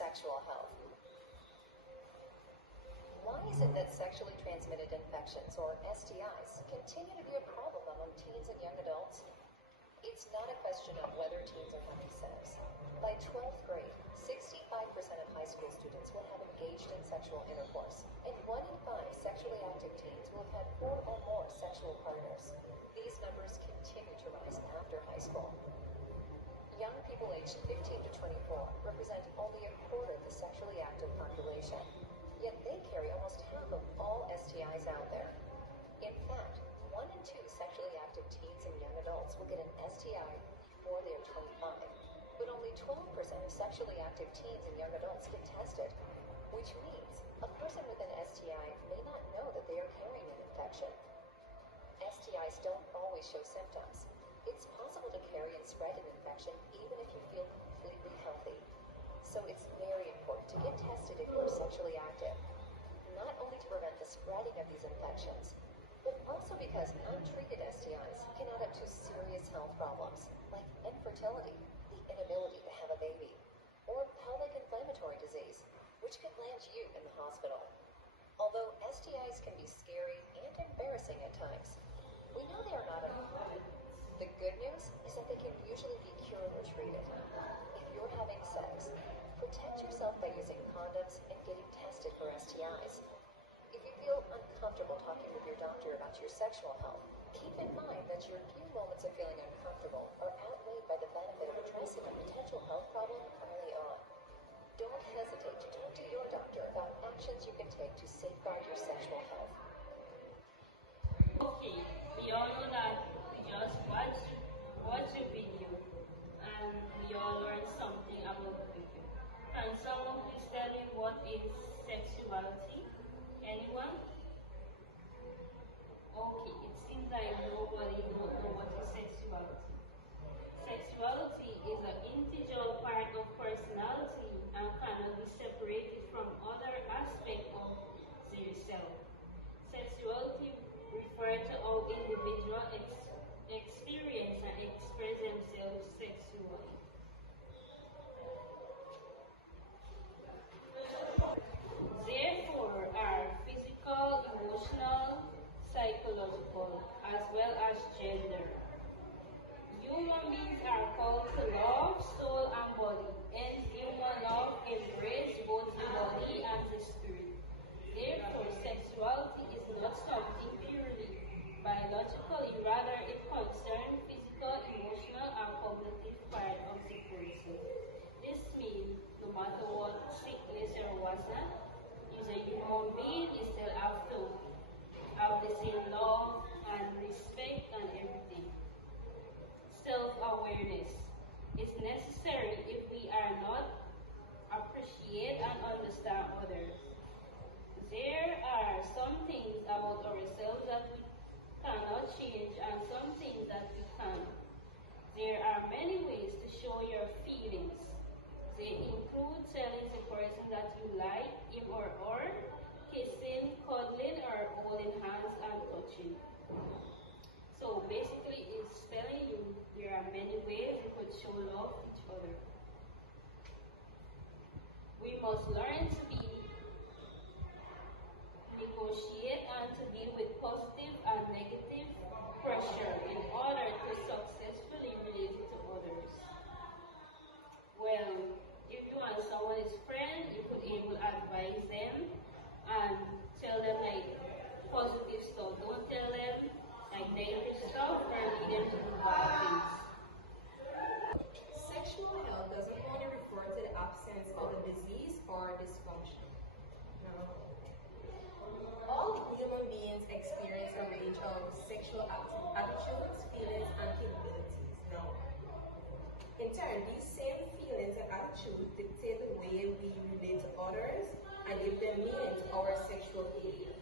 sexual health. Why is it that sexually transmitted infections, or STIs, continue to be a problem among teens and young adults? It's not a question of whether teens are having sex. By 12th grade, 65% of high school students will have engaged in sexual intercourse, and 1 in 5 sexually active teens will have had 4 or more sexual partners. These numbers continue to rise after high school. Young people aged 15 to 24 represent only a quarter of the sexually active population, yet they carry almost half of all STIs out there. In fact, 1 in 2 sexually active teens and young adults will get an STI before they are 25, but only 12% of sexually active teens and young adults get tested, which means a person with an STI may not know that they are carrying an infection. STIs don't always show symptoms. It's possible to carry and spread an infection even if you feel completely healthy. So it's very important to get tested if you are sexually active, not only to prevent the spreading of these infections, but also because untreated STIs can add up to serious health problems like infertility, the inability to have a baby, or pelvic inflammatory disease, which could land you in the hospital. Although STIs can be scary and embarrassing at times, we know they are not uncommon. The good news is that they can usually be cured or treated. If you're having sex, protect yourself by using condoms and getting tested for STIs. If you feel uncomfortable talking with your doctor about your sexual health, keep in mind that your few moments of feeling uncomfortable are outweighed by the benefit of addressing a potential health problem early on. Don't hesitate to talk to your doctor about actions you can take to safeguard your sexual health. Okay, we all know that we just watch a video and we all learn something about the video. Can someone please tell me what is sexuality? Anyone? Okay, it seems like nobody don't know what is sexuality. Sexuality is an integral part of personality and cannot be separated from other aspects of yourself. Sexuality refers to how individuals experience and express themselves sexually. Therefore, are physical, emotional, psychological, as well as gender. Human beings are called to love, soul, and body, and human love embraces both the body and the spirit. Therefore, sexuality is not something purely biological, rather it concerns physical, emotional, and cognitive part of the person. This means no matter what sickness or whatnot, is a human being, you still have to have the same love and respect and everything. Self-awareness is necessary if we are not appreciate and understand others. There are some things about ourselves that we cannot change and some things that we can. There are many ways to show your feelings. They include telling the person that you like him or her, kissing, cuddling, or holding hands and touching. So basically it's telling you there are many ways you could show love to each other. We must learn to negotiate and to deal with positive and negative pressure in order to successfully relate to others. Well, if you and someone is friend, you could able advise them and tell them like positive stuff. Don't tell them like negative stuff or lead them to do bad things. Sexual health doesn't only refer to the absence of a disease or dysfunction. No. All human beings experience a range of sexual attitudes, feelings, and capabilities. No. In turn, these same feelings and attitudes dictate the way we relate to others and give them meaning to our sexual behavior.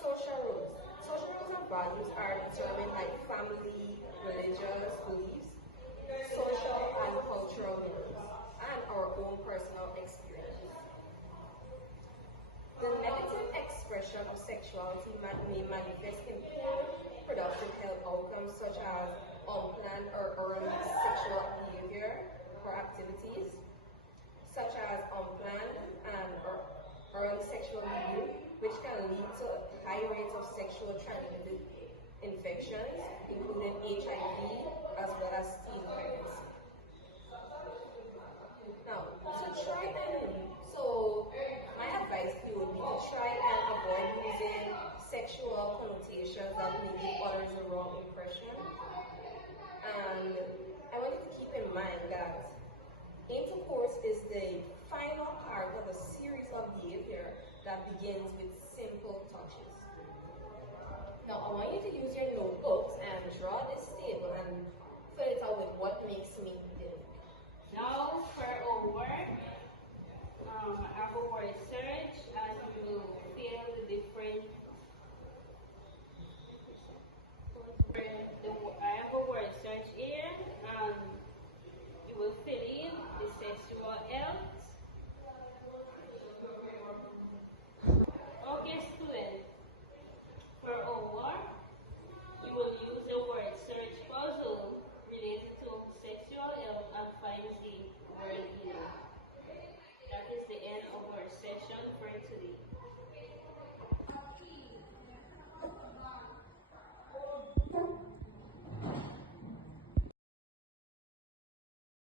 Social roles. Social roles and values are determined by family, religious beliefs, social and cultural norms, and our own personal experiences. The negative expression of sexuality may manifest in poor, productive health outcomes such as unplanned or early sexual behavior or activities, infections, including HIV,